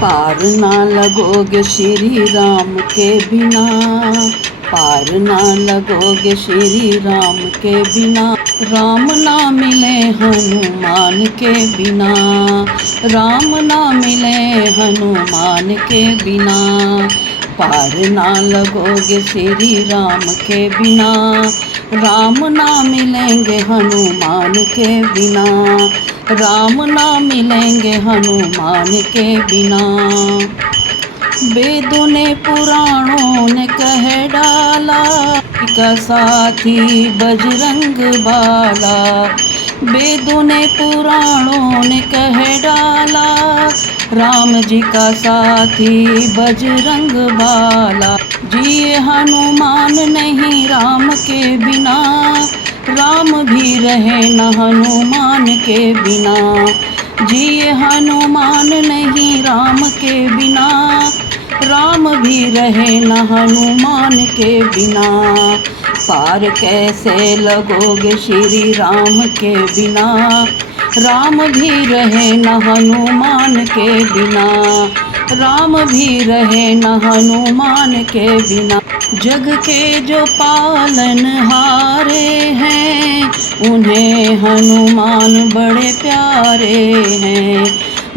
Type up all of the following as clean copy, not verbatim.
पार ना लगोगे श्री राम के बिना, पार ना लगोगे श्री राम के बिना। राम ना मिले हनुमान के बिना, राम ना मिले हनुमान के बिना। पार ना लगोगे श्री राम के बिना, राम ना मिलेंगे हनुमान के बिना, राम ना मिलेंगे हनुमान के बिना। वेदों ने पुराणों ने कह डाला, का साथी बजरंग बाला। वेदों ने पुराणों ने कह डाला, राम जी का साथी बजरंग बाला। जिए हनुमान नहीं राम के बिना, राम भी रहे न हनुमान के बिना। जिए हनुमान नहीं राम के बिना, राम भी रहे न हनुमान के बिना। पार कैसे लगोगे श्री राम के बिना, राम भी रहे न हनुमान के बिना, राम भी रहे न हनुमान के बिना। जग के जो पालन हारे हैं, उन्हें हनुमान बड़े प्यारे हैं।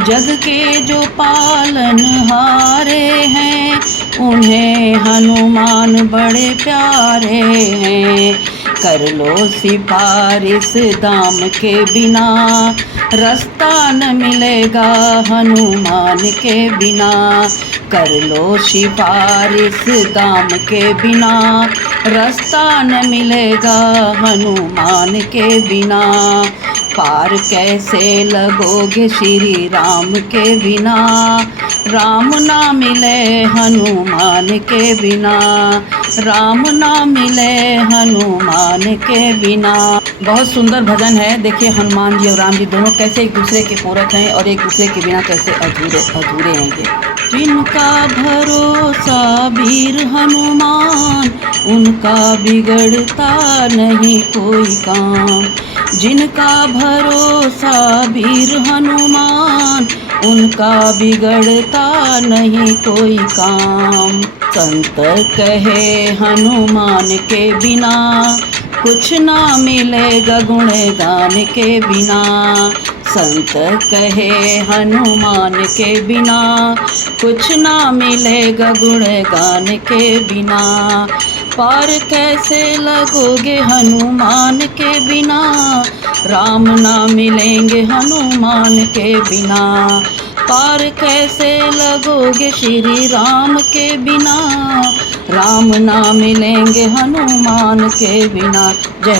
जग के जो पालन हारे हैं, उन्हें हनुमान बड़े प्यारे हैं। कर लो सिफारिश दाम के बिना, रास्ता न मिलेगा हनुमान के बिना। कर लो सिफारिश दाम के बिना, रास्ता न मिलेगा हनुमान के बिना। पार कैसे लगोगे श्री राम के बिना, राम ना मिले हनुमान के बिना, राम ना मिले हनुमान के बिना। बहुत सुंदर भजन है। देखिए हनुमान जी और राम जी दोनों कैसे एक दूसरे के पूरक हैं और एक दूसरे के बिना कैसे अधूरे हैं ये। जिनका भरोसा वीर हनुमान, उनका बिगड़ता नहीं कोई काम। जिनका भरोसा वीर हनुमान, उनका बिगड़ता नहीं कोई काम। संत कहे हनुमान के बिना, कुछ ना मिलेगा गुणगान के बिना। संत कहे हनुमान के बिना, कुछ ना मिलेगा गुणगान के बिना। पार कैसे लगोगे हनुमान के बिना, राम ना मिलेंगे हनुमान के बिना। पार कैसे लगोगे श्री राम के बिना, राम ना मिलेंगे हनुमान के बिना। जय